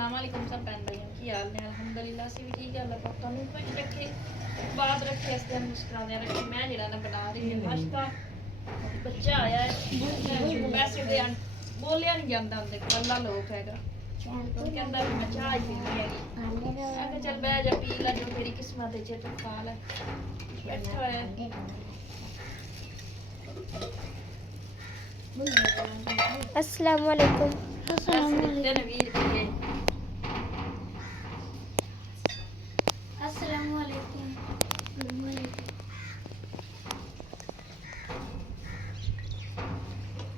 अस्सलाम वालेकुम सब भैन भाइयों की हाल ने अल्हम्दुलिल्लाह से भी ठीक है अल्लाह पाक ਤੁਹਾਨੂੰ ਕੁਝ ਰੱਖੇ ਬਾਦ ਰੱਖੇ ਇਸ ਦਿਨ ਮੁਸਕਰਾਉਂਦੇ ਰੱਖੇ ਮੈਂ ਜਿਹੜਾ ਨਾ ਬਣਾ ਰਹੀ ਹਾਂ ਨਾਸ਼ਤਾ ਬੱਚਾ ਆਇਆ ਹੈ ਵੈਸੇ ਦੇ ਬੋਲਿਆ ਨਹੀਂ ਜਾਂਦਾ ਹੁੰਦੇ ਕੱਲਾ ਲੋਕ ਹੈਗਾ ਉਹ ਕਹਿੰਦਾ ਵੀ ਮੈਂ ਚਾਹ ਹੀ ਪੀਣੀ ਹੈਗੀ ਮੈਂ ਕਿਹਾ ਚੱਲ ਬਹਿ ਜਾ ਪੀ ਲੈ ਜੋ ਤੇਰੀ ਕਿਸਮਤ ਵਿੱਚ ਹੈ ਤੂੰ ਖਾ ਲੈ ਬੈਠਾ ਹੋਇਆ अस्सलाम वालेकुम। अस्सलाम वालेकुम अस्सलाम वालेकुम।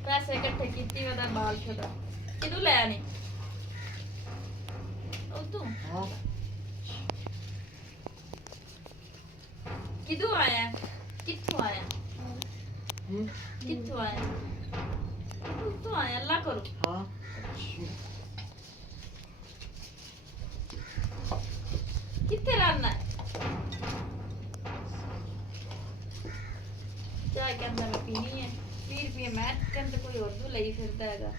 पैसे इकट्ठे कीती वदा बाल छोड़ा किदू ले आने ओ तू किदू आया कित्थों आया कित्थों आया तू आया अल्लाह करो हां कित्थे रहना है चाय के अंदर में पीनी है 20 रुपये मैं कहते कोई और भी लई फिरता हैगा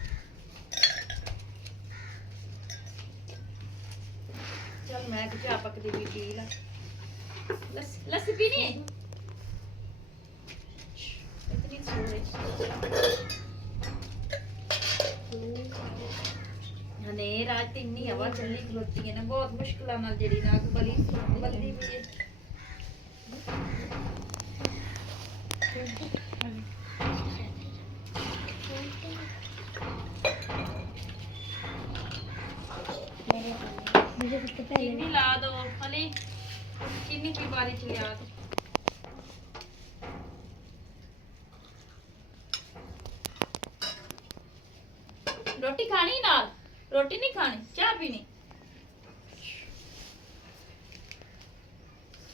चल मैं कुछ चाय पकदी भी पी ला लस्सी पीनी है इतनी सोच ने रात तो इन्नी हवा चली खलोती है ना बहुत मुश्किल नाल जेड़ी ना बली बल्दी भी है चीनी ला दो अली चीनी की बारी च लिया दो रोटी खानी नाल रोटी नहीं खानी चाह पीनी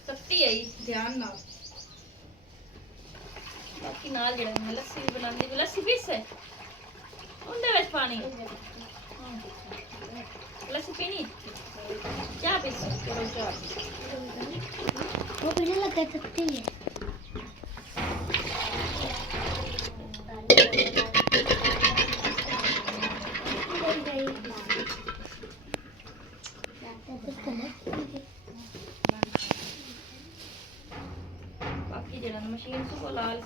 सख्ती आई ध्यान नाल बाकी नाल जेड़ा मैं लस्सी भी बनांदी लस्सी पीस है उंदे विच पानी लस्सी पीनी चाह पीस करो चाह वो पीने लगा सकती है। बाकी जेड़ा मशीन से को लाल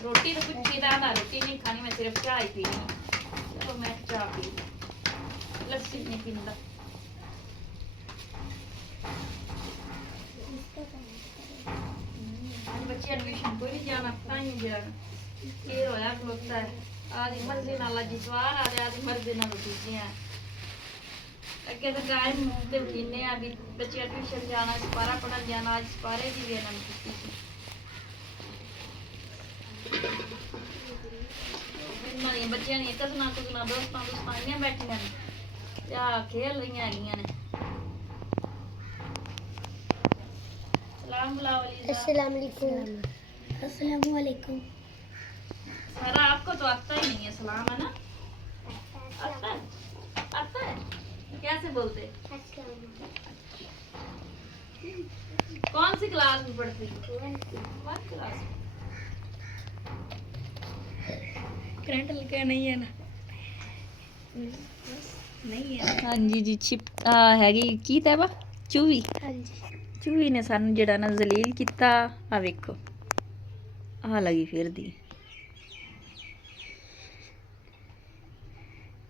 रोटी तो कुछ नहीं दादा रोटी नहीं खानी मैं सिर्फ चाय ही पीनी चलो मैं चाय पी लस्सी नहीं पींदा आज बच्चे एडमिशन कोई नहीं जाना ताई जाना ये होया खलोता है आज मर्जी नाल अज सवार आ रहा आज मर्जी नाल उठीजियां अगे तो टाइम ते उठीने आ भी बच्चे एडमिशन जाना सपारा पढ़न जाना आज सपारे की भी इन्होंने कीती थी मरी बच्चियां ने कसना दोस्तां दोस्तां बैठियां ने या खेल रही हैगियां ने सलाम बुलाओ अलीजा अस्सलाम वालेकुम। अस्सलाम वालेकुम। सारा आपको तो आता ही नहीं है सलाम है ना आता है कैसे बोलते कौन सी क्लास में पढ़ती हो 1 क्लास करंट लगा नहीं है ना नहीं है हाँ जी जी छिप हैगी की तैबा चूवी हाँ जी चूवी ने सानू जेड़ा ना जलील किता आ वेखो आ लगी फिरदी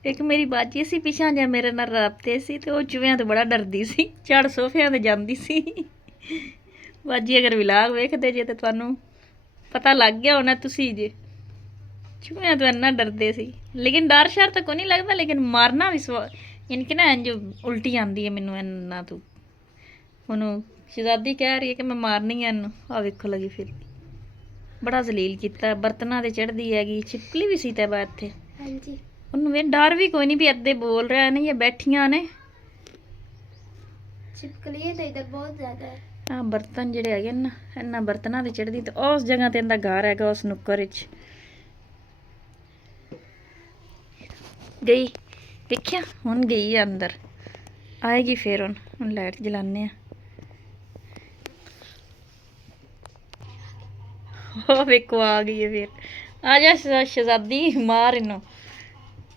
एक मेरी बाजी सी पिछा जा मेरे नाल रबते सी ते ओ चूहियां तो बड़ा डरदी सी झड़ सोफियां ते जांदी सी बाजी अगर विलाग वेखदे जे ते तुहानू पता लग गया होना तुसी जे चूहियां तो इन्ना डरदे सी लेकिन डर शर तो कोई नहीं लगता लेकिन मारना भी यानी कि ना जो उल्टी आंदी है मैनू इन्ना तू ओनू शहजादी कह रही है कि मैं मारनी है इन्नू आ वेखो लगी फिर बड़ा जलील किता बर्तनां ते चढ़दी हैगी छिपकली भी सी तैबा इत्थे हाँ जी ਉਹਨੂੰ ਵੇ ਡਰ ਵੀ ਕੋਈ ਨਹੀਂ ਵੀ ਅੱਧੇ ਬੋਲ ਰਿਹਾ ਨਹੀਂ ਇਹ ਬੈਠੀਆਂ ਨੇ छिपकली है तो इधर बहुत ज्यादा है। ਆ ਬਰਤਨ ਜਿਹੜੇ ਹੈਗੇ ਨਾ ਇਹਨਾਂ ਬਰਤਨਾਂ ਤੇ ਚੜਦੀ ਤੇ ਉਸ ਜਗ੍ਹਾ ਤੇ ਇਹਦਾ ਘਰ ਹੈਗਾ ਉਸ ਨੁੱਕਰ ਵਿੱਚ ਗਈ ਵੇਖਿਆ ਹੁਣ ਗਈ ਆ ਅੰਦਰ ਆਏਗੀ ਫਿਰ ਹੁਣ ਲਾਈਟ ਜਲਾਉਂਦੇ ਆ। ਉਹ ਵੇਖੋ ਆ ਗਈ ਹੈ ਫਿਰ। ਆ ਜਾ ਸ਼ਹਜ਼ਾਦੀ, ਮਾਰ ਇਹਨੂੰ।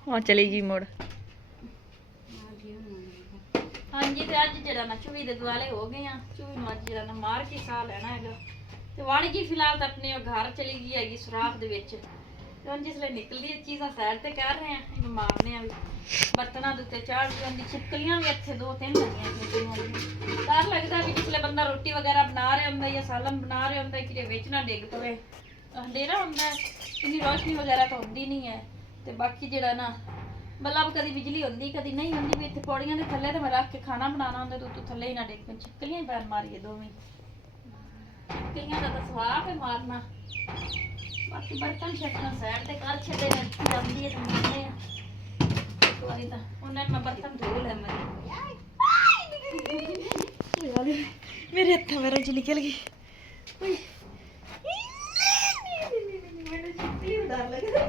ਆ ਚਲੀ ਗਈ ਮੁੜ। ਹਾਂਜੀ ਤੇ ਅੱਜ ਜਿਹੜਾ ਨਾ ਚੂਹੀ ਦੇ ਦੁਆਲੇ ਹੋ ਗਏ ਆ। ਚੂਹੀ ਨੂੰ ਅੱਜ ਜਿਹੜਾ ਨਾ ਮਾਰ ਕੇ ਸਾਹ ਲੈਣਾ ਹੈਗਾ। ਤੇ ਵੜ ਗਈ ਫਿਲਹਾਲ ਤਾਂ ਆਪਣੇ ਉਹ ਘਰ ਚਲੀ ਗਈ ਹੈਗੀ ਸੁਰਾਖ ਦੇ ਵਿੱਚ। ਤੇ ਹੁਣ ਜਿਸਲੇ ਨਿਕਲਦੀ ਹੈ ਚੀਜ਼ਾਂ ਸਾਈਡ ਤੇ ਕਰ ਰਹੇ ਆ, ਇਹਨੂੰ ਮਾਰਨੇ ਆ ਵੀ। ਬਰਤਨਾਂ ਦੇ ਉੱਤੇ ਚਾੜ ਜਾਂਦੀ, ਛਿਪਕਲੀਆਂ ਵੀ ਇੱਥੇ 2-3 ਲੱਗੀਆਂ ਹੁੰਦੀਆਂ। ਡਰ ਲੱਗਦਾ ਵੀ ਜਿਸਲੇ ਬੰਦਾ ਰੋਟੀ ਵਗੈਰਾ ਬਣਾ ਰਿਹਾ ਹੁੰਦਾ ਜਾਂ ਸਾਲਨ ਬਣਾ ਰਿਹਾ ਹੁੰਦਾ ਕਿਤੇ ਵਿੱਚ ਨਾ ਡਿੱਗ ਪਵੇ। ਅੰਧੇਰਾ ਹੁੰਦਾ ਹੈ, ਇੰਨੀ ਰੋਸ਼ਨੀ ਵਗੈਰਾ ਤਾਂ ਹੁੰਦੀ ਨਹੀਂ ਹੈ। ਤੇ ਬਾਕੀ ਜਿਹੜਾ ਨਾ ਮਤਲਬ ਕਦੀ ਬਿਜਲੀ ਹੁੰਦੀ ਕਦੀ ਨਹੀਂ ਹੁੰਦੀ ਵੀ। ਇੱਥੇ ਪੌੜੀਆਂ ਦੇ ਥੱਲੇ ਤੇ ਮੈਂ ਰੱਖ ਕੇ ਖਾਣਾ ਬਣਾਉਣਾ ਹੁੰਦਾ ਤੇ ਉੱਤੋਂ ਥੱਲੇ ਹੀ ਨਾ ਡਿੱਗ ਪੈਣ। ਛਿਪਕਲੀਆਂ ਹੀ ਪੈਰ ਮਾਰੀਏ ਦੋਵੇਂ। ਛਿਪਕਲੀਆਂ ਦਾ ਤਾਂ ਸਵਾਹ ਹੈ ਮਾਰਨਾ। ਬਾਕੀ ਬਰਤਨ ਛੱਡਣਾ ਸਾਈਡ ਤੇ ਕਰ ਛੱਡੇ ਨੇ, ਜਾਂਦੀ ਹੈ ਤੇ ਮਾਰਦੇ ਆ ਇੱਕ ਵਾਰੀ ਤਾਂ। ਉਹਨਾਂ ਨੇ ਮੈਂ ਬਰਤਨ ਧੋ ਲੈ ਮੇਰੇ ਹੱਥਾਂ ਮੇਰੇ ਚ ਨਿਕਲ ਗਈ। ਓਏ ਮੈਨੂੰ ਛਿਪਕਲੀ ਦਾ ਡਰ ਲੱਗਦਾ।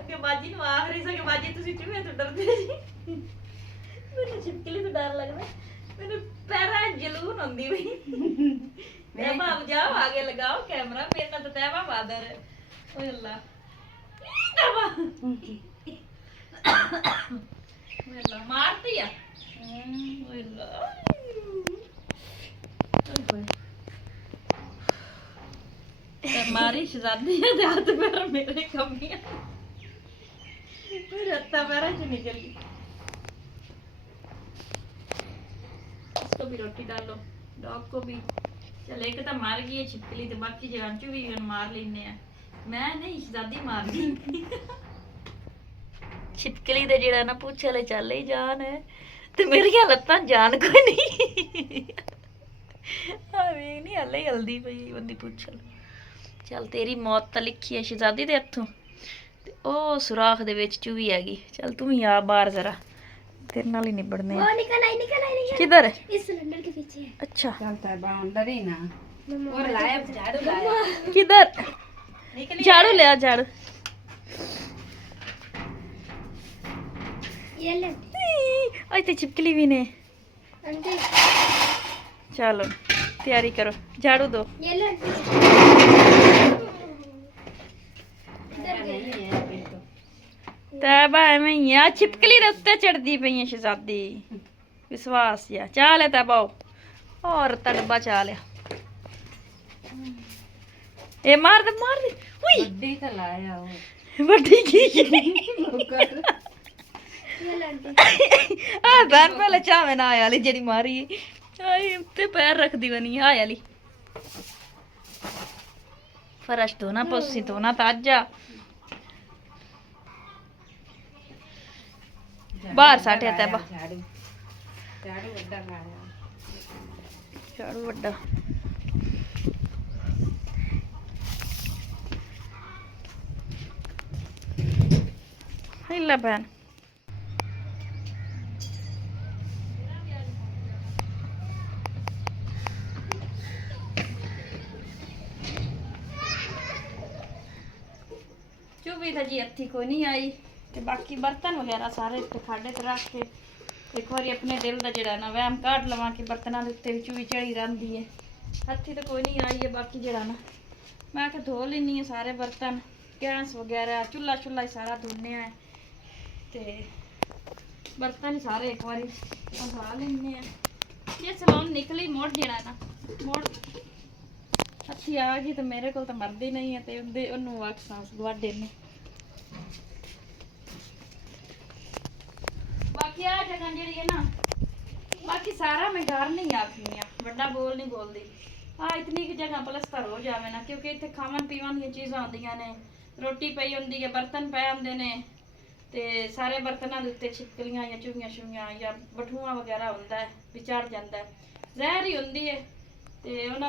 ਅੱਗੇ ਬਾਜੀ ਨੂੰ ਆਖ ਰਹੀ ਸੀ ਕਿ ਬਾਜੀ ਤੁਸੀਂ ਚੂਹੇ ਤੋਂ ਡਰਦੇ ਜੀ। ਮੈਨੂੰ ਛਿਪਕਲੀ ਤੋਂ ਡਰ ਲੱਗਦਾ। ਮੈਨੂੰ ਪੈਰਾਂ ਜਲੂਨ ਹੁੰਦੀ ਬਈ। ਤੈਬਾ ਜਾਓ ਆਗੇ ਲਗਾਓ ਕੈਮਰਾ। ਮੇਰੇ ਨਾਲ ਤਾਂ ਤੈਬਾ ਬਾਦਰ ਹੈ। ਓਏ ਅੱਲਾ ਤੈਬਾ ਓਏ ਅੱਲਾ ਮਾਰਤੀ ਆ। ਓਏ ਅੱਲਾ ਤੇ ਮਾਰੀ ਸ਼ਹਜ਼ਾਦੀ ਦੇ ਹੱਥ ਪੈਰ ਮੇਰੇ ਕੰਮੀਆਂ। ਮੇਰੇ ਹੱਥਾਂ पैरों से निकल गई। इसको भी रोटी डालो, डॉग को भी। चल एक तो मार गई है छिपकली तो बाकी जरांचू भी मार लेने हैं। मैं नहीं शहजादी मार गई। छिपकली दे जेड़ा ना पूछ ले चल ही जान है ते मेरियां लत्तां जान कोई नहीं। वे नहीं हले हल्दी पई ओदी पूछल। चल तेरी मौत तो लिखी है शहजादी दे हथों। ਉਹ ਸੁਰਾਖ ਦੇ ਵਿੱਚ ਚੂਹੀ ਹੈਗੀ। ਚੱਲ ਤੂੰ ਹੀ ਆ ਬਾਹਰ ਜ਼ਰਾ, ਤੇਰੇ ਨਾਲ ਹੀ ਨਿਬੜਨੇ ਆ। किधर इस सिलेंडर के पीछे है। अच्छा चलता है बाउंडर ही ना और लाया झाड़ू लाया किधर झाड़ू ले आ झाड़ू। ये ले आज तो छिपकली भी ने। आंटी चलो तैयारी करो, झाड़ू दो। ये ले इधर गई है। तैबा ਐਵੇਂ ਹੀ ਆ, ਛਿਪਕਲੀ ਦੇ ਉੱਤੇ ਚੜਦੀ ਪਈ ਐ ਸ਼ਹਜ਼ਾਦੀ। ਵਿਸ਼ਵਾਸ ਆ। ਚਾਹ ਲੈ ਤੈਬਾ ਔਰ ਤਾਂ ਡੱਬਾ ਚਾਹ ਲਿਆ। ਇਹ ਮਾਰ ਦੇ ਉਈ बड्डी तो लाया वो ਵੱਡੀ ਕੀ नौकर। ये ले आंटी ਆ ਬੈਨ ਪਹਿਲੇ ਚਾਵੇਂ ਨਾ ਆਇਆ ਵਾਲੀ ਜਿਹੜੀ ਮਾਰੀ ਆਈ ਉੱਤੇ ਪੈਰ ਰੱਖਦੀ ਬਣੀ ਆ ਵਾਲੀ। ਫਰਸ਼ ਧੋਣਾ ਪੋਸੀ ਧੋਣਾ ਤਾਜਾ बाहर साटे तैबा। झाड़ू झाड़ू बड्डा लाया झाड़ू वड्डा हिला बहन। चुभी था जी हथी कोई नहीं आई। ਤੇ ਬਾਕੀ ਬਰਤਨ ਵਗੈਰਾ ਸਾਰੇ ਇੱਥੇ ਖਾਡੇ ਤੇ ਰੱਖ ਕੇ ਇੱਕ ਵਾਰੀ ਆਪਣੇ ਦਿਲ ਦਾ ਜਿਹੜਾ ਨਾ ਵਹਿਮ ਕੱਢ ਲਵਾਂ ਕਿ ਬਰਤਨਾਂ ਦੇ ਉੱਤੇ ਵੀ ਚੂਹੀ ਚੜੀ ਰਹਿੰਦੀ ਹੈ। ਹੱਥੀ ਤਾਂ ਕੋਈ ਨਹੀਂ ਆਈ ਹੈ। ਬਾਕੀ ਜਿਹੜਾ ਨਾ ਮੈਂ ਕਿ ਧੋ ਲੈਣੀ ਹੈ ਸਾਰੇ ਬਰਤਨ, ਗੈਸ ਵਗੈਰਾ ਚੁੱਲ੍ਹਾ ਛੁੱਲਾ ਹੀ ਸਾਰਾ ਧੋਨੇ ਆ ਤੇ ਬਰਤਨ ਸਾਰੇ ਇੱਕ ਵਾਰੀ ਧੋ ਲੈਣੇ ਆ। ਜੇ ਸਲੋਨ ਨਿਕਲੀ ਮੋੜ ਜਿਹੜਾ ਨਾ ਮੋੜ ਹੱਥੀ ਆ ਗਈ ਤਾਂ ਮੇਰੇ ਕੋਲ ਤਾਂ ਮਰਦੀ ਨਹੀਂ ਹੈ ਤੇ ਉਹਨੂੰ ਵਾਕ ਸਾਂਸ ਗਵਾਡੇ ਨੇ। बाकी आ जगह जी है ना बाकी सारा मैं घर नहीं आखनी है, बड़ा बोल नहीं बोलती। हाँ इतनी की जगह पलस्तर हो जाए ना क्योंकि इतने खावन पीवन दी चीज़ां आंदियां ने, रोटी पई होंदी है, बर्तन पे आंदे ने ते सारे बर्तनों के उत्ते छिपकलियां या चूहियां छुहियां या बठूआ वगैरह होंदा है भी चढ़ जाता है, जहर ही होंदी है। ते हुण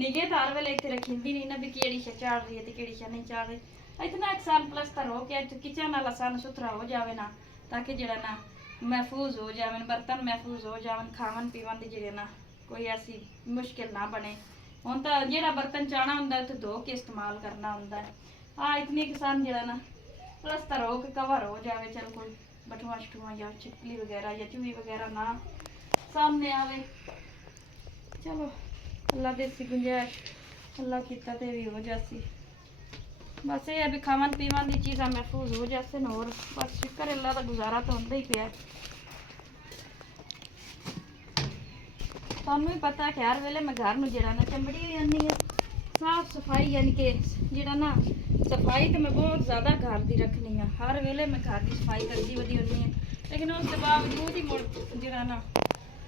निगे तो हर वेले इत्थे रखींदी नहीं ना भी केड़ी शे चढ़ रही है ते केड़ी शे नहीं चढ़ रही। इतना एक साल पलस्तर हो के किचन वाला सन सुथरा हो जाए ना ताकि जरा ना महफूज हो जाए, बर्तन महफूज हो जाए, खावन पीवन की जगह ना कोई ऐसी मुश्किल ना बने। हुण तो जो बर्तन चाहना होंगे उत्थे धो के इस्तेमाल करना होंगे। हाँ इतनी किसान जरा ना ਪਲਸਤਰ ਹੋ ਕੇ ਕਵਰ ਹੋ ਜਾਵੇ, ਚਲ ਕੋਈ ਬਟਵਾ ਸ਼ਟੂਆ ਜਾਂ ਚਿਪਲੀ ਵਗੈਰਾ ਜਾਂ ਚੂਹੀ ਵਗੈਰਾ ਨਾ ਸਾਹਮਣੇ ਆਵੇ। ਚਲੋ ਅੱਲਾ ਦੇ ਸੀ ਗੁੰਜਾਇਸ਼, ਅੱਲਾ ਕੀਤਾ ਤੇ ਵੀ ਹੋ ਜਾਸੀ। ਬਸ ਇਹ ਹੈ ਵੀ ਖਾਵਣ ਪੀਵਣ ਦੀ ਚੀਜ਼ਾਂ ਮਹਿਫੂਜ਼ ਹੋ ਜਾਸਨ, ਹੋਰ ਬਸ ਸ਼ੁਕਰ ਅੱਲਾ ਦਾ, ਗੁਜ਼ਾਰਾ ਤਾਂ ਹੁੰਦਾ ਹੀ ਪਿਆ। ਤੁਹਾਨੂੰ ਵੀ ਪਤਾ ਕਿ ਹਰ ਵੇਲੇ ਮੈਂ ਘਰ ਨੂੰ ਜਿਹੜਾ ਨਾ ਚੰਬੜੀ ਹੋ ਜਾਂਦੀ ਹੈ, ਸਾਫ ਸਫਾਈ, ਯਾਨੀ ਕਿ ਜਿਹੜਾ ਨਾ ਸਫਾਈ ਤਾਂ ਮੈਂ ਬਹੁਤ ਜ਼ਿਆਦਾ ਘਰ ਦੀ ਰੱਖਣੀ ਆ, ਹਰ ਵੇਲੇ ਮੈਂ ਘਰ ਦੀ ਸਫਾਈ ਕਰਦੀ ਵਧੀ ਹੁੰਦੀ ਹਾਂ। ਲੇਕਿਨ ਉਸ ਦੇ ਬਾਵਜੂਦ ਹੀ ਮੁੜ ਜਿਹੜਾ ਨਾ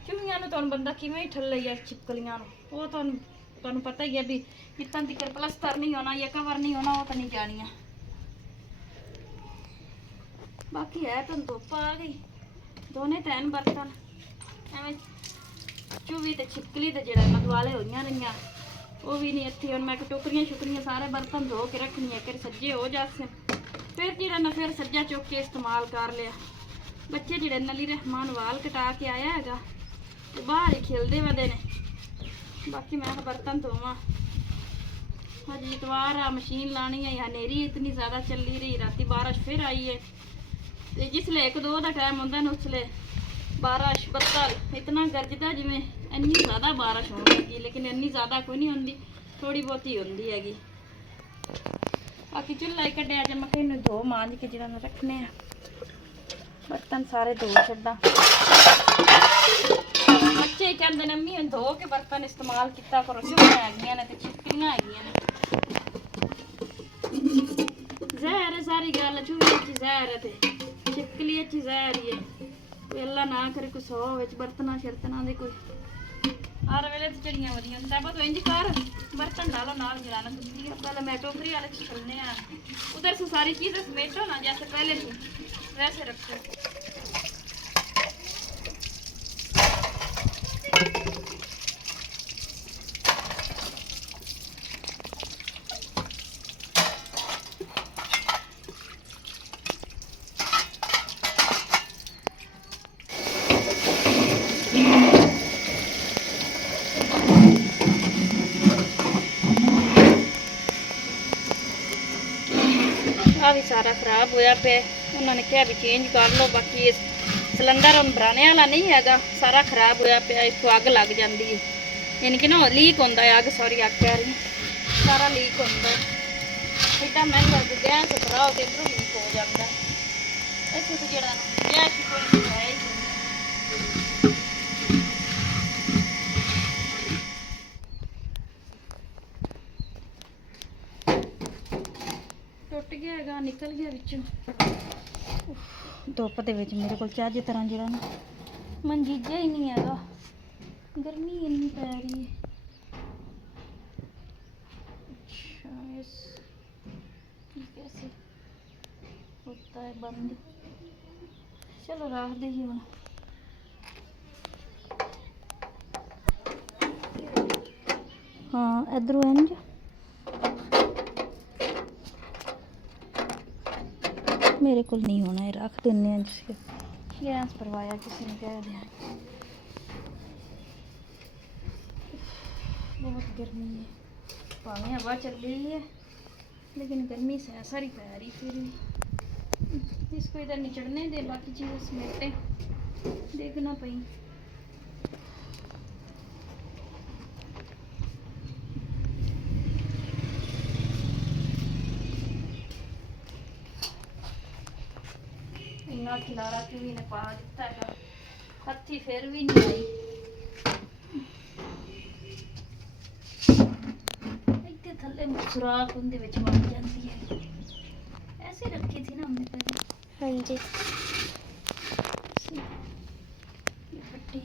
ਚੂਹੀਆਂ ਨੂੰ ਤੁਹਾਨੂੰ ਬੰਦਾ ਕਿਵੇਂ ਹੀ ਠੱਲੇ ਜਾਂ ਛਿਪਕਲੀਆਂ ਨੂੰ, ਉਹ ਤੁਹਾਨੂੰ ਪਤਾ ਹੀ ਹੈ ਵੀ ਕਿਤਨਾ ਤੱਕ ਪਲਸਤਰ ਨਹੀਂ ਹੋਣਾ ਜਾਂ ਕਵਰ ਨਹੀਂ ਹੋਣਾ, ਉਹ ਤਾਂ ਨਹੀਂ ਜਾਣੀਆਂ। ਬਾਕੀ ਹੈ ਤੁਹਾਨੂੰ ਧੁੱਪ ਆ ਗਈ, ਦੋਨੇ ਤੈਨ ਬਰਤਨ ਐਵੇਂ ਚੂਹੀ ਤੇ ਛਿਪਕਲੀ ਤੇ ਜਿਹੜਾ ਮਦਵਾਲੇ ਹੋਈਆਂ ਰਹੀਆਂ, ਉਹ ਵੀ ਨਹੀਂ ਇੱਥੇ। ਹੁਣ ਮੈਂ ਟੋਕਰੀਆਂ ਸ਼ੁਕਰੀਆਂ ਸਾਰੇ ਬਰਤਨ ਧੋ ਕੇ ਰੱਖਣੀਆਂ ਕਿ ਸੱਜੇ ਹੋ ਜਾਸੇ, ਫਿਰ ਜਿਹੜਾ ਨਾ ਫਿਰ ਸੱਜਾ ਚੁੱਕ ਕੇ ਇਸਤੇਮਾਲ ਕਰ ਲਿਆ। ਬੱਚੇ ਜਿਹੜੇ ਨਲੀ ਰਹਿਮਾਨ ਵਾਲ ਕਟਾ ਕੇ ਆਇਆ ਹੈਗਾ ਤੇ ਬਾਹਰ ਹੀ ਖੇਲਦੇ ਵਦੇ ਨੇ। ਬਾਕੀ ਮੈਂ ਬਰਤਨ ਧੋਵਾਂ, ਹਜੇ ਇਤਵਾਰ ਆ, ਮਸ਼ੀਨ ਲਾਣੀ है। हनेरी इतनी ज़्यादा चली रही, राती बारिश फिर आई है, तो जिसले 1-2 का टाइम होंगे ना उसले बारिश बदल इतना गरजदा जिमें इन्नी ज़्यादा बारिश हो लगी, लेकिन इन्नी ज़्यादा कोई नहीं होंगी, थोड़ी बहुत ही होंगी हैगी। बाकी चूल्हा ही कढ़िया, जब मैं इन्हू धो मांज के जरा रखने बर्तन सारे धो छड्डा। बच्चे कहते हैं अम्मी धो के बर्तन इस्तेमाल किया करो, चूहियां हैगियां ने ते छिपकलियां हैगियां ने, जहर है सारी गल, चूहियां च जहर है ते छिपकली च जहर ही है। कोई अल्लाह ना करे कोई 100 विच बर्तना शर्तना दे कोई हर वेले ते चढ़ियां वधियां हुंदा। पर इंज कर बर्तन डालो नाल जलाना तुझी, पहले मैं टोकरी वाले च चलने आ, उधर से सारी चीजें समेटो ना, जैसे पहले थी वैसे रखो। आ भी सारा खराब होया पे, उन्होंने कहा भी चेंज कर लो। बाकी इस सिलेंडर हम भराने वाला नहीं हैगा, सारा खराब होया पे, इसको अग लग जाती है, यानी कि ना लीक होंदा है, अग सॉरी अग कह रही सारा लीक होंदा है। इतना महंगा गैस भराओ तो इधरों लीक हो जाता है, इस तो जड़ा गैस कोई है ही नहीं। टुट गया हैगा, निकल गया विचों। धुप दे विच मेरे को चज तरह जरा ना मंजीजा ही नहीं हैगा, गर्मी इन्नी पै रही है। अच्छा इस कैसे होता है बंद, चलो रख दे हुण। हाँ इधरों इंज मेरे को नहीं होना है, रख देने जिसके गैस भरवाया किसी ने कह दिया। बहुत गर्मी है, भावें हवा चल रही है लेकिन गर्मी से असर ही पै रही। फिर भी इसको इधर नहीं चढ़ने दे, बाकी चीज़ें समेटे देखना पई। इन्ना खिलारा चूही ने पा दिता है, हथी फिर भी नहीं आई। इतने थल्ले सुराख उनके विच बन जाती है, ऐसे रखी थी ना हमने पहले। हाँ जी ये फट्टी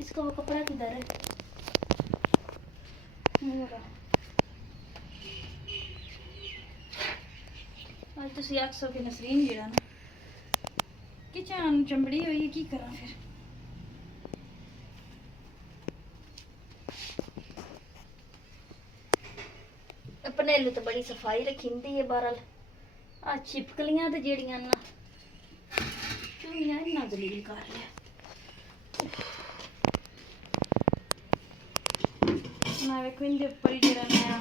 इसका वो कपड़ा किधर है? आज तुसी आखसो कि नसरीन जेड़ा ना किचन चंबड़ी हुई है, की करा फिर। अपने लिए तो बड़ी सफाई रखी है, बहरहाल आ छिपकलियां ते जेड़ियां ना चूहियां इन्ना जलील कर लिया। ਹੁਣ ਆ ਵੇਖੋ ਇਹਦੇ ਉੱਪਰ ਹੀ ਜਿਹੜਾ ਨया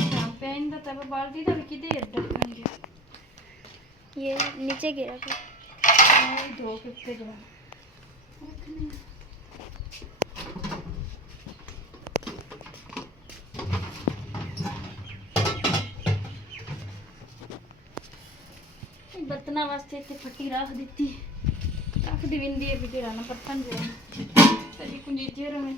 शैम्पेन ਦਾ ਤਬ ਬਾਲਟੀ ਦਾ ਵੀ ਕਿਤੇ ਇੱਧਰ ਬਣ ਗਿਆ ये नीचे गिरा था। ਇਹ ਦੋ ਕਿੱਥੇ ਗਿਆ ਰੱਖਣੇ बर्तनों वास्ते इतने फट्टी रख दी रख दी विंदी है भी तेरा ना बर्तन जो कभी कुंजीजे रहे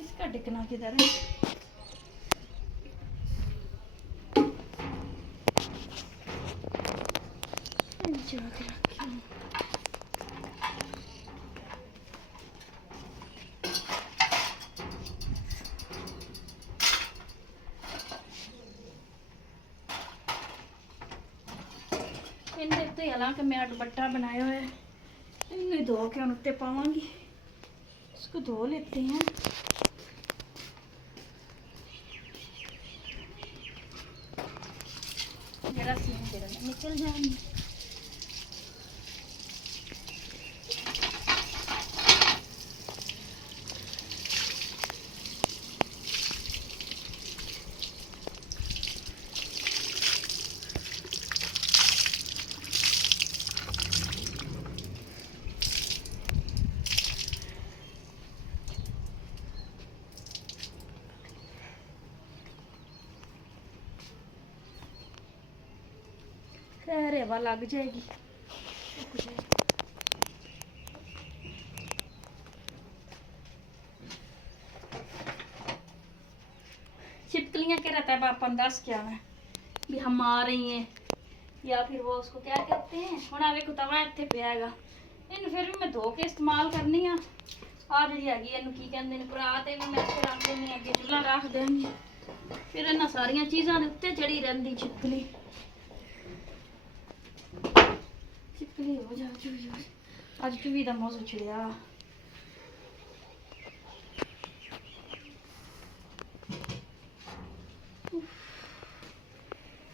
इसका टिकना किधर है जाके रखी इनके उत्ते हालांकि मैं दुपट्टा बनाया हुआ है इन्हें धो के हम उत्ते पावांगी इसको धो लेते हैं जरा सी जरा निकल जाएंगे खैर हवा लग जाएगी छिपकलियाँ क्या रहता है पापा ने दस क्या है भी हम आ रही हैं या फिर वो उसको क्या कहते हैं ਹੁਣ ਆਵੇ ਕੋ ਤਵਾ ਇੱਥੇ ਪਿਆਗਾ ਇਹਨੂੰ ਫਿਰ ਵੀ ਮੈਂ ਧੋ ਕੇ ਇਸਤੇਮਾਲ ਕਰਨੀ ਆ ਆ ਜਿਹੜੀ ਹੈਗੀ ਇਹਨੂੰ ਕੀ ਕਹਿੰਦੇ ਨੇ ਭਰਾ ਤੇ ਵੀ ਮੈਂ ਇੱਥੇ ਰੱਖ ਦੇਣੀ ਅੱਗੇ ਚੁੱਲ੍ਹਾ ਰੱਖ ਦੇਣੀ ਫਿਰ ਇਹਨਾਂ ਸਾਰੀਆਂ ਚੀਜ਼ਾਂ ਦੇ ਉੱਤੇ ਚੜੀ ਰਹਿੰਦੀ छिपकली छिपकली हो जा चूही अज चूही का मौसम छिड़िया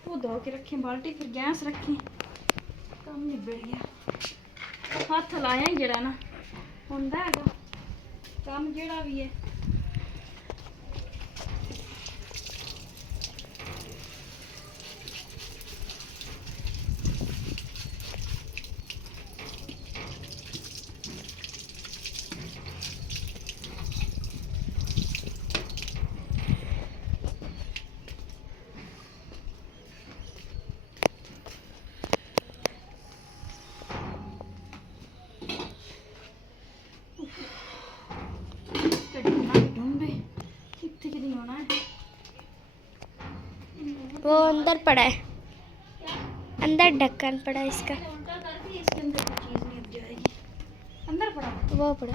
वो धो के रखें बाल्टी फिर गैस रखें काम निबड़ गया हाथ लाया ही जरा ना होंदा हैगा काम जेड़ा भी है वो अंदर पड़ा है अंदर ढक्कन पड़ा है इसका उल्टा करके इसके अंदर कोई चीज नहीं उठ जाएगी अंदर पड़ा वो पड़ा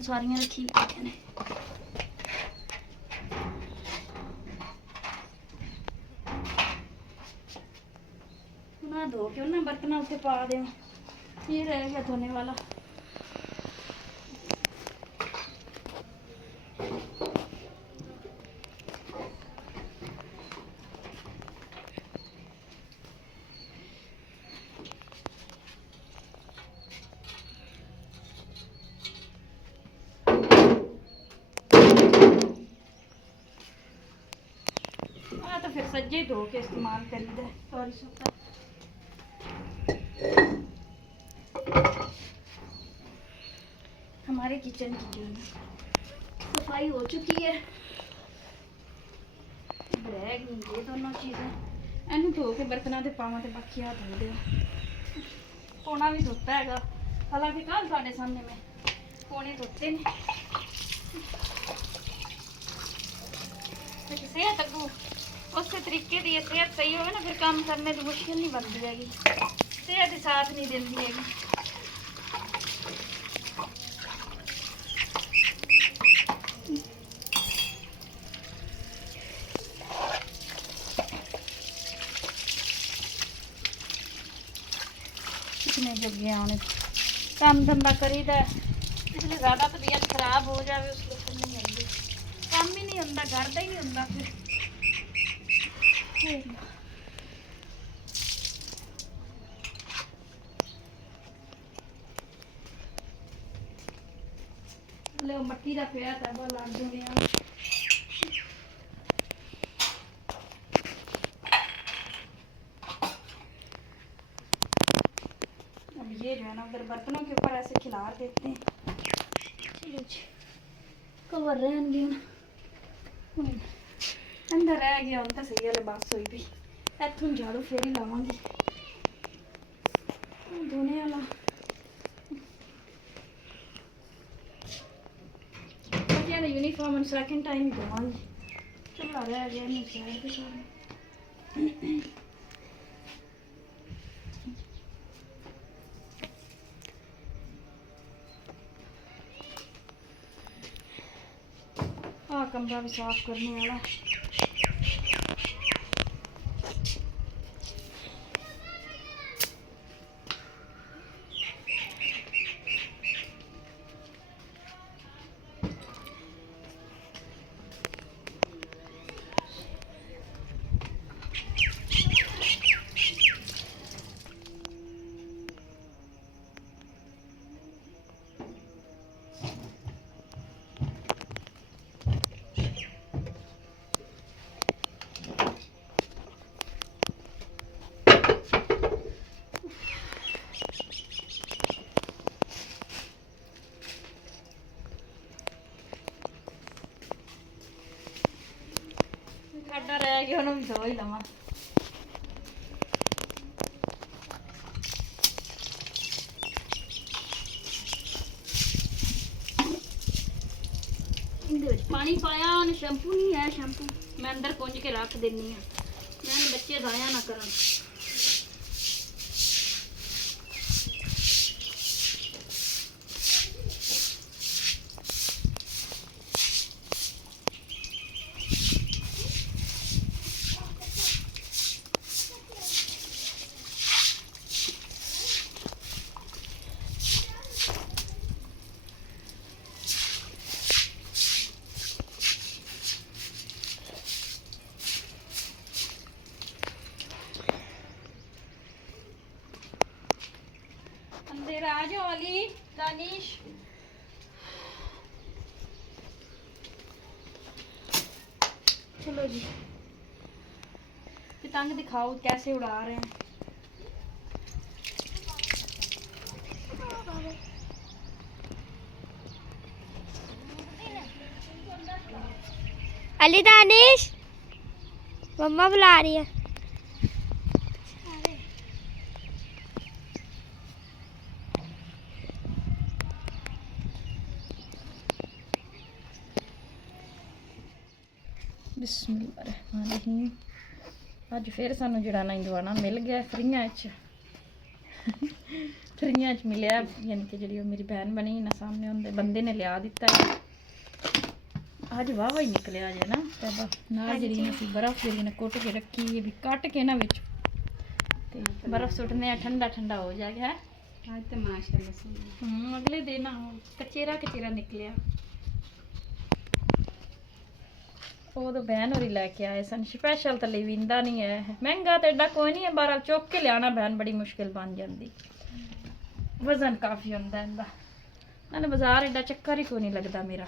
सारियां रखी ने ना धो के उन्हें बर्तन उत्ते पा दे ये रह गया धोने वाला तो फिर सज्जे धो के इस्तेमाल करीदा सॉरी सुता हमारे किचन की जो है सफाई हो चुकी है रह गई ये दोनों चीज़ें इन्हू धो के बर्तनों से पावा तो बाकी हाथ धो दो पौना भी धोता है हालांकि कल साढ़े सामने में पौने धोते ने किसे है तगू ਉਸੇ ਤਰੀਕੇ ਦੀ ਸਿਹਤ ਸਹੀ ਹੋਵੇ ਨਾ ਫਿਰ ਕੰਮ ਕਰਨੇ ਦੀ ਮੁਸ਼ਕਿਲ ਨਹੀਂ ਬਣਦੀ ਹੈਗੀ, ਸਿਹਤ ਹੀ ਸਾਥ ਨਹੀਂ ਦਿੰਦੀ ਹੈਗੀ। कितने जगह आने काम धंधा करीदा इसलिए ज़्यादा तबीयत खराब हो जाए उसको फिर नहीं आती, काम ही नहीं होता, घर का ही नहीं होता फिर। ले मट्टी का पिया था वो लग दुनिया ये जो है ना उधर बर्तनों के ऊपर ऐसे खिला देते हैं। चलो जी कवर रहेंगे अंदर रह गया हम तो सही वाले बस हुई भी इतों झाड़ू फिर ही लावांगी धोने वाला बच्चों का यूनीफॉर्म सैकेंड टाइम ही धोवांगी, चूल्हा रह गया नहीं साइड पे सारा। कमरा भी साफ करने वाला। रह गया उन्होंने धो ही लवा। पानी पाया शैम्पू नहीं है, शैम्पू मैं अंदर पुंज के रख देनी है, मैंने बच्चे जाया ना करन। अंधेरा आ जाओ अली दानिश। चलो जी पतंग दिखाओ कैसे उड़ा रहे हैं। अली दानिश मम्मा बुला रही है। बिस्मिल्लाहिर्रहमानिर्रहीम। अज फिर सानू जड़ाना इंदवाना मिल गया फ्रीयां फ्रीयां मिलया, यानी कि जी मेरी बहन बनी ना सामने होंदे बंदे ने लिया दिता है। अज वाह ही निकलिया जे ना नाल जी बर्फ जी ने कुट के रखी है भी कट के ना विच बर्फ सुटने ठंडा ठंडा हो जाएगा है। आज तो माशाल्लाह अगले दिन कचेरा कचेरा निकलिया। वो तो बहन होरी लैके आए सन स्पैशल तो लिविंदा नहीं है, महंगा तो एडा कोई नहीं है, बाहर चुक के लिया बहन बड़ी मुश्किल बन जाती, वजन काफ़ी होंदा इनदा नाले बाजार एडा चक्कर ही कोई नहीं लगता मेरा।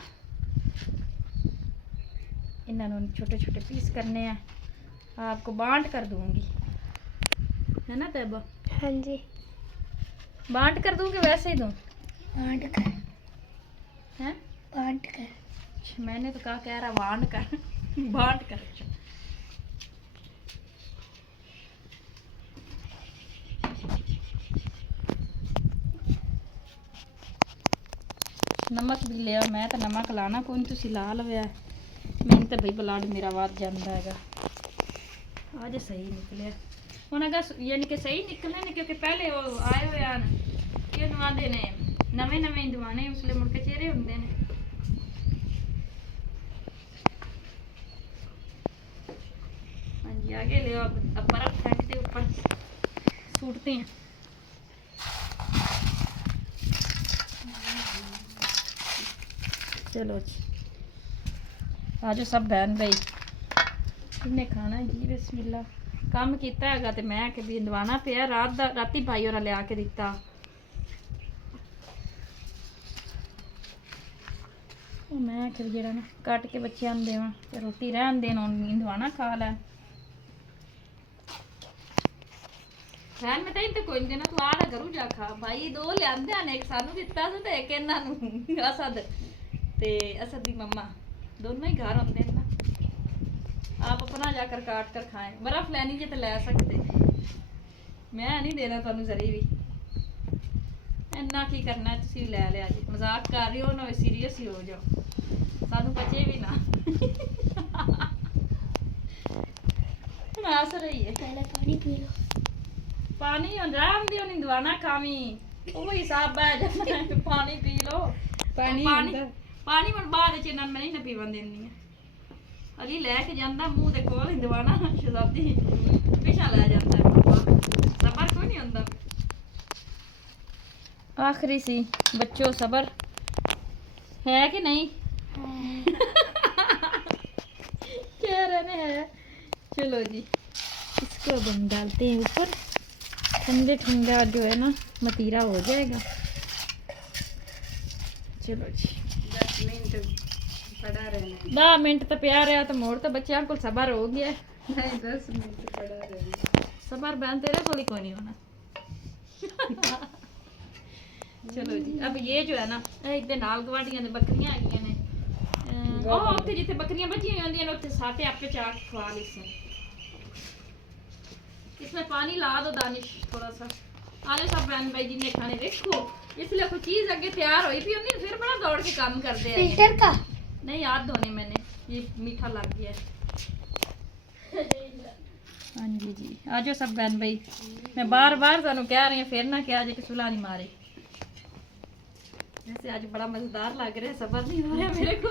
इन्होंने छोटे छोटे पीस करने हैं, आपको बांट कर दूंगी है ना तैयबा? हाँ जी बांट कर दूंगी वैसे ही दूं? बांट कर हैं? बांट कर। मैंने तो कहा कह रहा बांट कर बांट कर। नमक भी लिया, मैं तो नमक लाना कोई तुसी ला लवया, मैंने तो भाई ब्लड मेरा वध जाता है। आज सही निकले ਹੁਣ ਅਗਾ ਯਾਨੀ ਕਿ ਸਹੀ ਨਿਕਲੇ ਨੇ ਕਿਉਂਕਿ ਪਹਿਲੇ ਉਹ ਆਏ ਹੋਏ ਹਨ ਇਹ ਨਵਾਂਦੇ ਨੇ ਨਵੇਂ ਨਵੇਂ ਦਿਵਾਣੇ ਉਸਲੇ ਮੁੜ ਕੇ ਚਿਹਰੇ ਹੁੰਦੇ ਨੇ ਹਾਂਜੀ आगे ले अब बर्फ फेंकते ऊपर सूटते हैं चलो जी आज सब बहन भाई इन्हें खाना जी बिस्मिल्ला काम किया है तो मैं कि भी दवाना पिया राती भाई और लिया के दिता मैं फिर जरा ना कट के बच्चों को देव ते रोटी रहन देन दवाना खा लै रहन में तो कोई नहीं देना तू आ करू जा खा भाई दो लिया ने एक सानू दिता तो एक इन्हों असद ते असद दी मम्मा दोनों ही घर होंगे ना आप अपना जाकर काट कर खाएं बर्फ लैनी जे तो लै सकते मैं नहीं देना तुहानू जरी भी इन्ना की करना तुसीं लै लिया जी मजाक कर रही हो ना सीरीयस ही हो जाओ सानू बचे भी ना हस रही है पहले पानी पी लो पानी राम दी नहीं दवाना खावी वो हिसाब है पानी पी लो पानी पानी मैं बाद च मैं नहीं ना पीवन देनी है अली लैके जाता मुँह के कोल ही दवाना शहजादी पिछा लै जाता सबर कोई नहीं होता आखिरी सी बच्चों सबर है कि नहीं क्या रहने है चलो जी इसको अब हम डालते हैं ऊपर ठंडे ठंडा जो है ना मतीरा हो जाएगा चलो जी 10 मिनट पड़ा रहना 10 मिनट तो प्यार रहा तो मोड़ तो बच्चों को सबर हो गया नहीं 10 मिनट पड़ा रहना सबर बहन तेरे को कोई नहीं होना चलो जी अब ये जो है ना इधर नाल गवांढियां दे बकरियां आईयां ने ओह उत्थे जिथे बकरियां बची हुई होंदियां ने उत्थे साथे आपे चाक खवा ली सी इसमें पानी ला दो दानिश थोड़ा सा आले सब बहन भाई जी ने खाने देखो इसलिए कोई चीज आगे तैयार हुई भी होंदी फिर बड़ा दौड़ के काम करते हैं फिल्टर का नहीं याद धोने मैंने ये मीठा लग गया है हाँ जी जी आ जाओ सब बहन भाई मैं बार बार तुहानू कह रही हूँ फिर ना क्या जे सुला नहीं मारे वैसे आज बड़ा मजेदार लग रहा है सबर नहीं हो रहा मेरे को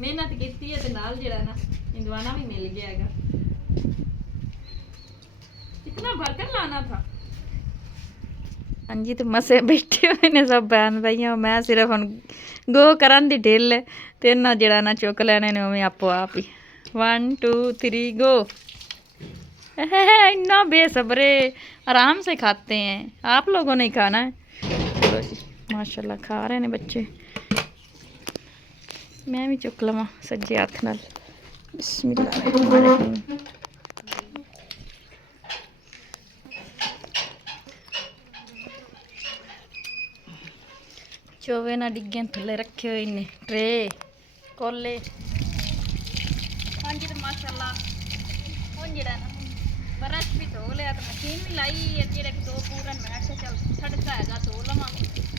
मेहनत की है तो नाल जरा ना इंदवाना भी मिल गया है इतना भरकर लाना था हाँ जी तो मसे बैठे हुए ने सब बहन भाइयों मैं सिर्फ हम गो करन दी ढिल ते इन्ना जड़ा ना चुक लेने ने उवें आपो आप ही 1 2 3 गो इन्ना बेसब्रे आराम से खाते हैं आप लोगों ने ही खाना है चलो जी माशाल्लाह खा रहे हैं बच्चे मैं भी चुक लवां सज्जे हथ नाल बिस्मिल्लाह चोवे ना डिग्गे थले रखे हुए ने ट्रे कोले हाँ जी तो माशाल्लाह हुण जेड़ा ना ब्रश भी धो लिया तो मशीन भी लाई है जेड़ा कि 2 पूरन मैं आख्या चल छड़ता है धो लवां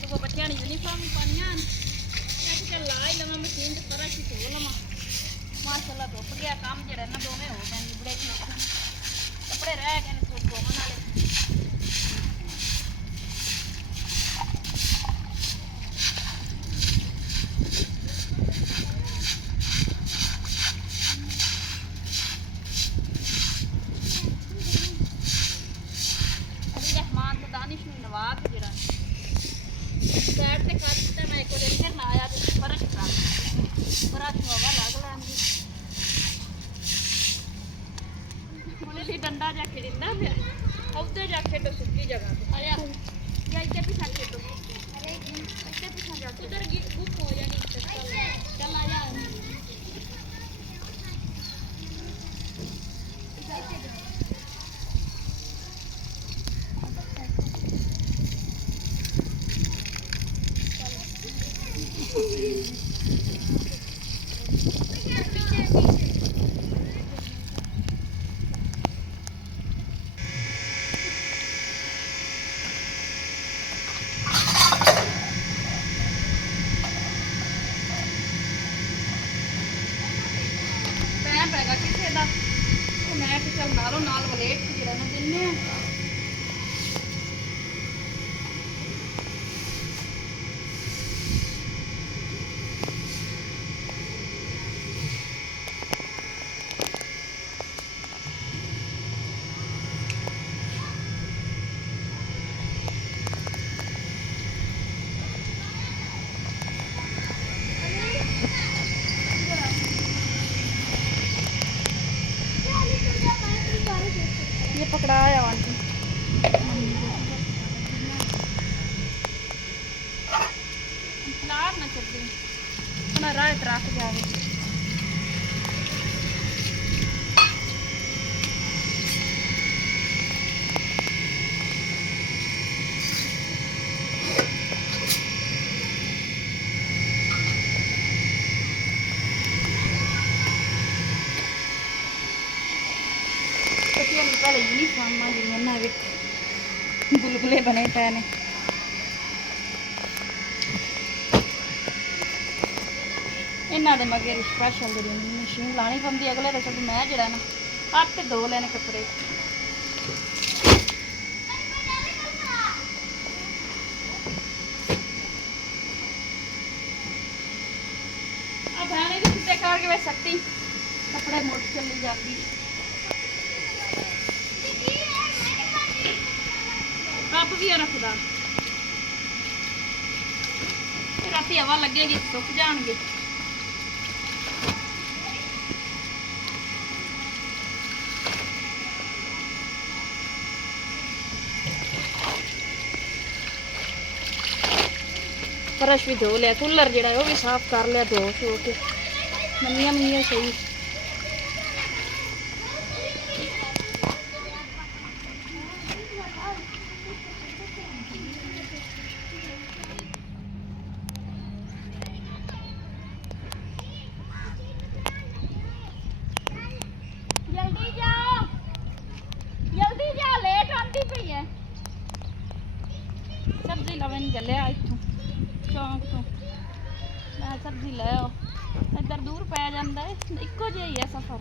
तो बच्चों ने यूनीफॉर्म पाइयां चल ला ही लवां मशीन ते ब्रश भी धो लवां माशाल्लाह धुप गया काम जेड़ा ना दोवें हो गए निबड़े कपड़े रह गए ने धोवन वाले डंडा जा खेलना पे उधर जा खेलो सुखी जगह पे या इधर पीछा खेलो इधर पीछा जा उधर बुक हो जानी चल आ जा ਬਣਾ ਲਓ ਨਾਲ ਵਲੇਟ ਜਿਹੜਾ ਨਾ ਦਿੰਨੇ ਆ। ये पकड़ाया आंटी ना चलती अपना राह रख जाए। पहले यूनिफॉर्म जी बुलबुले बने पे ने इन्हों के मगर स्पैशल जी मशीन लानी पौंदी अगले तो सब मैं जरा ना हथ धो लेने कपड़े। बहने भी सीधे करके वे सकती कपड़े मुड़ चली जाती। कप भी रखदा राती हवा लगेगी सुक जाएंगे। फर्श भी धो लिया कूलर जड़ा वो भी साफ कर लिया धो धो के नवियां नवियां सही। जल्दी जा लेट आती पई है। सब्जी लवन गलिया इत्थों चौंक तो मैं सब्जी ले आओ इधर दूर पै जांदा है इक्को जिहा ही है सफर।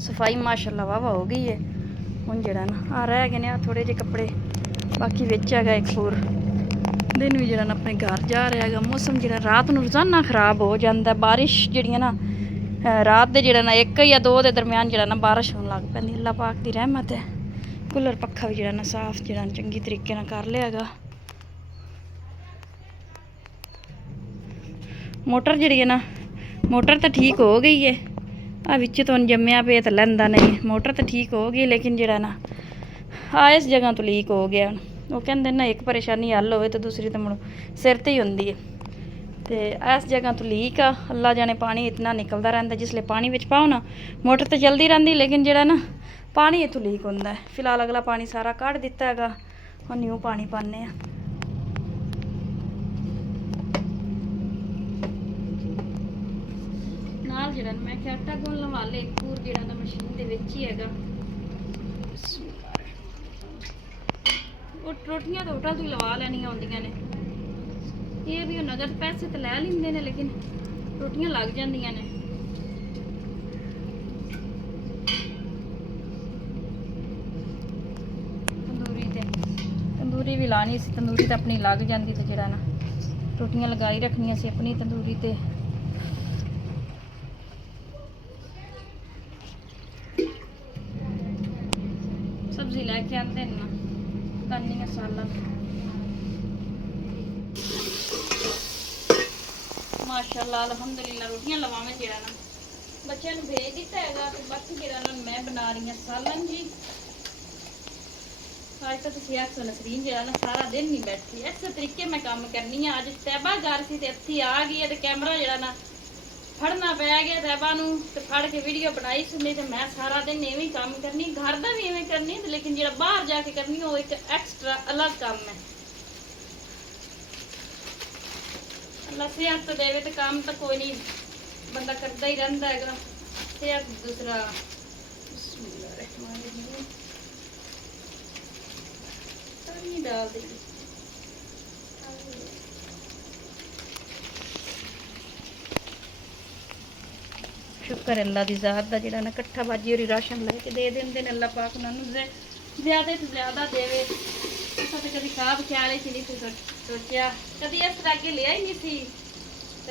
सफाई माशाल्लाह वाह हो गई है। हुण जड़ा ना आ रह गए ने थोड़े जे कपड़े बाकी विच हैगा एक होर दिन भी जड़ा ना अपने घर जा रहा है। मौसम जड़ा रात नूं रोज़ाना खराब हो जाता है। बारिश जड़ियां ना रात दे जड़ा ना 1 या 2 के दरम्यान जड़ा ना बारिश होने लग पैंदी। अल्लाह पाक दी रहमत है। कूलर पक्खा भी जड़ा ना साफ जड़ा चंगी तरीके नाल कर लिया हैगा। मोटर जड़ी है ना मोटर तो ठीक हो गई है। आ विच तो जम्मिया पे तो लैंदा नहीं। मोटर तो ठीक हो गई लेकिन जड़ा ना इस जगह तो लीक हो गया। वो कहते ना एक परेशानी हल हो तो दूसरी तो मुड़ सिर ते ही होंदी है। तो इस जगह तो लीक आ। अल्लाह जाने पानी इतना निकलता रहता जिसले पानी विच पाओ ना मोटर तो चलती रहती लेकिन जड़ा ना पानी इतों लीक होंदा है। फिलहाल अगला पानी सारा कढ़ दिता हैगा। हुण न्यू पानी पाने आ। नाल जड़ा मैं आटा गुनने वाले एक पूर जड़ा ना मशीन दे विच ही हैगा। रोटियां तो होटल तो लवा लैनियां होंदियां ने। ये भी नगद पैसे तो लै लेंदे ने लेकिन ਰੋਟੀਆਂ ਲੱਗ ਜਾਂਦੀਆਂ ਨੇ। ਤੰਦੂਰੀ ਵੀ ਲਾਣੀ ਸੀ, ਤੰਦੂਰੀ ਤਾਂ ਆਪਣੀ ਲੱਗ ਜਾਂਦੀ ਤੇ ਜਿਹੜਾ ਨਾ ਰੋਟੀਆਂ ਲਗਾਈ ਰੱਖਣੀਆਂ ਸੀ ਆਪਣੀ ਤੰਦੂਰੀ ਤੇ। ਸਬਜ਼ੀ ਲੈ ਕੇ ਆਂਦੇ ਨੇ ਨਾ ਕਰਨੀ ਸਾਲਾਂ ਮਾਸ਼ਾਅੱਲਾ ਅਲਹਮਦੁਲਿਲਾ। ਰੋਟੀਆਂ ਲਵਾਵੇਂ ਜਿਹੜਾ ਨਾ ਬੱਚਿਆਂ ਨੂੰ ਭੇਜ ਦਿੱਤਾ ਹੈਗਾ ਤੇ ਬਾਕੀ ਜਿਹੜਾ ਨਾ ਮੈਂ ਬਣਾ ਰਹੀ ਹਾਂ ਸਾਲਨ ਜੀ। ਅੱਜ ਤਾਂ ਤੁਸੀਂ ਆਖੋ ਨਸਰੀਨ ਜਿਹੜਾ ਨਾ ਸਾਰਾ ਦਿਨ ਨਹੀਂ ਬੈਠੀ, ਇਸੇ ਤਰੀਕੇ ਮੈਂ ਕੰਮ ਕਰਨੀ ਆ। ਅੱਜ ਤੈਬਾ ਘਰ ਸੀ ਤੇ ਇੱਥੇ ਆ ਗਈ ਹੈ ਤੇ ਕੈਮਰਾ ਜਿਹੜਾ ਨਾ ਫੜਨਾ ਪੈ ਗਿਆ ਤੈਬਾ ਨੂੰ ਤੇ ਫੜ ਕੇ ਵੀਡੀਓ ਬਣਾਈ ਸੀ। ਨਹੀਂ ਤੇ ਮੈਂ ਸਾਰਾ ਦਿਨ ਐਵੇਂ ਹੀ ਕੰਮ ਕਰਨੀ, ਘਰ ਦਾ ਵੀ ਐਵੇਂ ਕਰਨੀ ਤੇ ਲੇਕਿਨ ਜਿਹੜਾ ਬਾਹਰ ਜਾ ਕੇ ਕਰਨੀ ਉਹ ਇੱਕ ਐਕਸਟਰਾ ਅਲੱਗ ਕੰਮ ਹੈ। ਅੱਲਾ ਸਿਹਤ ਦੇਵੇ ਤੇ ਕੰਮ ਤਾਂ ਕੋਈ ਨਹੀਂ ਬੰਦਾ ਕਰਦਾ ਹੀ ਰਹਿੰਦਾ ਹੈਗਾ। ਸਿਹਤ ਦੂਸਰਾ ਬਿਸਮਿल्लाह-रहमान-रहीम पानी डाल देंगे। शुक्र अल्लाह दी ज़ात दा जिहड़ा ना इकट्ठा बाजी होरी राशन लेके दे देंदे ने। अल्लाह पाक उन्हां नूं ज़्यादा तो ज़्यादा देवे। असां ते कदी ख्वाब ख्याल ही नहीं सी सोचिया, कदी इस तरह अगे लिया ही नहीं सी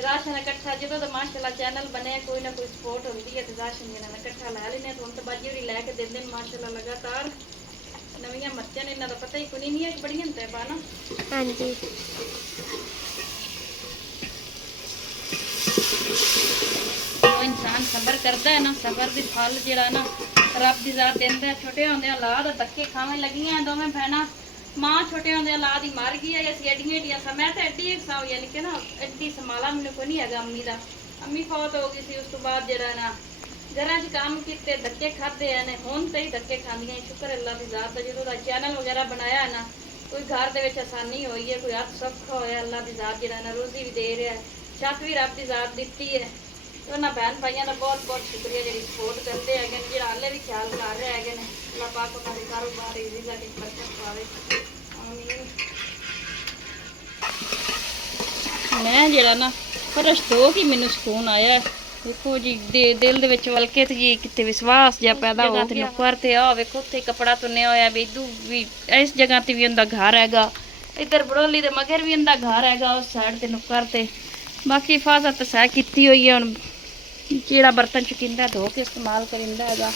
राशन इकट्ठा। जो तो माशाअल्लाह चैनल बने कोई ना कोई सपोर्ट होती है तो राशन जिहड़ा ना इकट्ठा लै लेने। हुण तो बाजी होरी लैके देंदे ने माशाअल्लाह लगातार। नवीं मर्चां ने इन्हां दा पता ही कोई नहीं है, बड़ियां तैबा ना। हाँ जी जो इंसान सबर करता है ना, सबर दी फल जिहड़ा ना रब दी ज़ात देंदा है। छोटे होंदे औलाद धक्के खावे लगियां दोवें भैणां। मां छोटे होंदे औलाद ही मर गई है। असीं एड्डियां एड्डियां सा मैं तो एड्डी सा यानी कि ना एड्डी संभाला मैनूं कोई नहीं हैगा अम्मी दा। अम्मी फौत हो गई सी, उस तो बाद जिहड़ा ना घरां 'च काम कीते धक्के खाधे ने। हुण ते ही धक्के खांदियां। शुक्र अल्लाह दी ज़ात दा जदों दा चैनल वगैरह बनाया है ना कोई घर दे विच आसानी होई है, कोई हत्थ सौखा होया। अल्लाह दी ज़ात जिहड़ा ना रोज़ी भी दे रहा है, छत भी रब दी ज़ात दित्ती है। तो उन्हां भैन भाइयों का बहुत बहुत शुक्रिया जिहड़ी सपोर्ट करते हैं, जिहड़ा हाले भी ख्याल कर रहे हैं। अल्लाह पाक उन्हां दे कारोबार रिज़्क़ च बरकत पावे, आमीन। मैं जिहड़ा ना फर्श धो के मैनूं सुकून आया है। देखो जी दिल दे विच वलके ते जी किते विश्वास जिहा पैदा हो गया। नुक्कर ते आ वेखो उत्थे कपड़ा तुन्निया होया भी इदू भी इस जगह ते भी उंदा घर हैगा, इधर बड़ोली दे मगर भी उंदा घर हैगा उस साइड ते नुक्कर ते। बाकी हिफाजत सह कीती हुई है। हुण जेड़ा बर्तन चुकिंदा धो के इस्तेमाल करिंदा हैगा।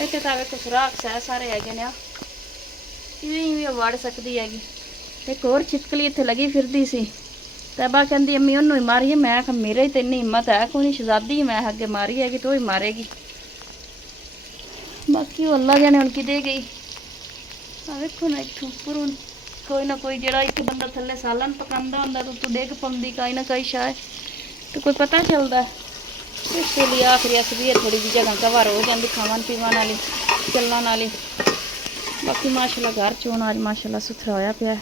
इत्थे तां वेखो सुराख सह सारे हैगे ने, इवें भी वड़ सकदी हैगी। एक होर छिपकली इत्थे लगी फिरदी सी। तैबा कहती अम्मी उन्होंने ही मारी है। मैं आखा मेरे ही तो इन्नी हिम्मत है कोई नहीं, शहजादी मैं अगे मारी हैगी तो ही मारेगी। बाकी वो अल्लाह जाने उनकी दे गई। वेखो ना इतों उपर कोई ना कोई जरा एक बंदा थले सालन पकांदा हुंदा तो तू डिग पौंदी कई ना कई शायद तो कोई पता चलता। इसके लिए आखिरी अस भी थोड़ी जी जगह कवर हो जाती खावन पीवन वाली चलने वाली। बाकी माशाल्लाह घर चोन आज माशाल्लाह सुथरा होया पिया।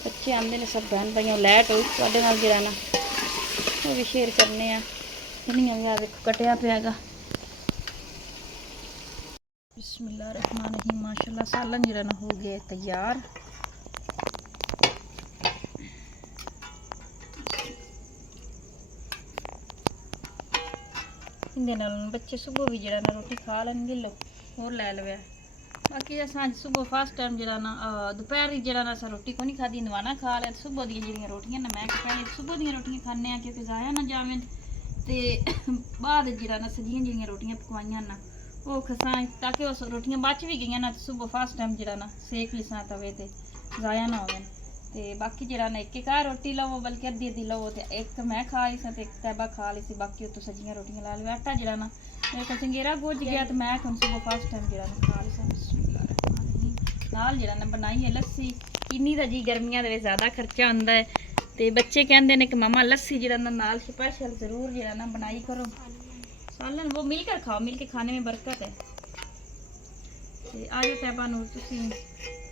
बच्चे आते हैं सब बहन भाइयों लैट हुई थोड़े नाल जरा ना वो भी शेयर करने धनिया भी देखो कटिया पियागा। बिस्मिल्लाह-रहमान-रहीम। माशाल्लाह सालन जरा ना हो गया तैयार। इंदे नाल बच्चे सुबह भी जरा ना रोटी खा लेंगे लो और लै लवे। बाकी असां सुबह फर्स्ट टाइम जरा ना दोपहर जरा ना असां रोटी को नहीं खाधी, नवाना खा लिया। सुबह दी जेहड़ियां रोटियां ना मैं पहले सुबह दी रोटियां खाने आ क्योंकि जाया ना जावें ते बाद जरा ना सजियां जेहड़ियां रोटियां पकवाइयां ना वो खसां ताकि उस रोटियां बच भी गईयां ना सुबह फर्स्ट टाइम जरा ना सेक लिसां तवे ते जाया ना होवे। ते बाकी जरा ना एक एक रोटी लवो बल्कि अद्धी अद्धी लवो ते एक मैं खा ली सी ते एक तैबा खा ली सी। बाकी उत्तों सजियां रोटियां ला लवे। आटा जरा ना मेरे को चंगेरा गुज गया तो मैं सुबह फर्स्ट टाइम जरा ना खा ली सी। नाल जरा ना बनाई है लस्सी। चीनी का जी गर्मियां दे ज़्यादा खर्चा होंदा है ते बच्चे कहते हैं कि मम्मा लस्सी जरा ना नाल स्पेशल ज़रूर जरा ना बनाई करो। सालन वो मिलकर खाओ, मिल के खाने में बरकत है। ते आजो तैबा नूर तुसी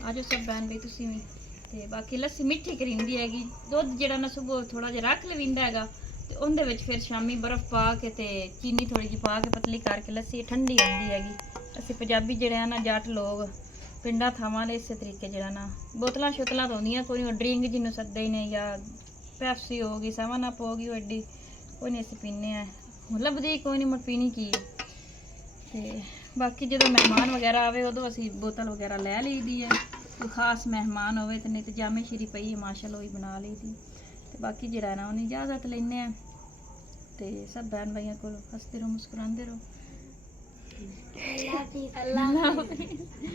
आजो सब बहन भाई तुसी भी। ते बाकी लस्सी मिठी करींदी हैगी। दुध जरा ना सुबह थोड़ा जिहा रख लवींदा हैगा ते उहदे विच फिर शामी बर्फ पा के ते चीनी थोड़ी जी पा के पतली करके लस्सी ठंडी होंदी हैगी। असीं पंजाबी जिहड़े हैं ना जट लोग पिंडा थावां दे इस तरीके जरा ना बोतलां शोतलां तो होंदियां कोई ड्रिंक जिन्नू सद्दे ने या पैप्सी हो गई 7 अप हो गई एड्डी ਕੋਈ ਨਹੀਂ ਅਸੀਂ ਪੀਨੇ ਆ ਮਤਲਬ ਦੀ ਕੋਈ ਨਹੀਂ ਮਤ ਪੀਣੀ ਕੀ ਹੈ। ਤੇ ਬਾਕੀ ਜਦੋਂ ਮਹਿਮਾਨ ਵਗੈਰਾ ਆਵੇ ਉਦੋਂ ਅਸੀਂ ਬੋਤਲ ਵਗੈਰਾ ਲੈ ਲਈਦੀ ਹੈ। ਕੋਈ ਖਾਸ ਮਹਿਮਾਨ ਹੋਵੇ ਤੇ ਨਹੀਂ ਤੇ ਜਾਮੇ ਸ਼ੀਰੀ ਪਈ ਹੈ ਮਾਸ਼ਾਅੱਲਾ ਉਹੀ ਬਣਾ ਲਈਦੀ। ਤੇ ਬਾਕੀ ਜਿਹੜਾ ਨਾ ਉਹਨੇ ਇਜਾਜ਼ਤ ਲੈਨੇ ਆ ਤੇ ਸਭ ਭੈਣ ਭਾਈਆਂ ਕੋਲ ਹੱਸਦੇ ਰਹੋ ਮੁਸਕਰਾਉਂਦੇ ਰਹੋ। अल्लाह हाफिज़।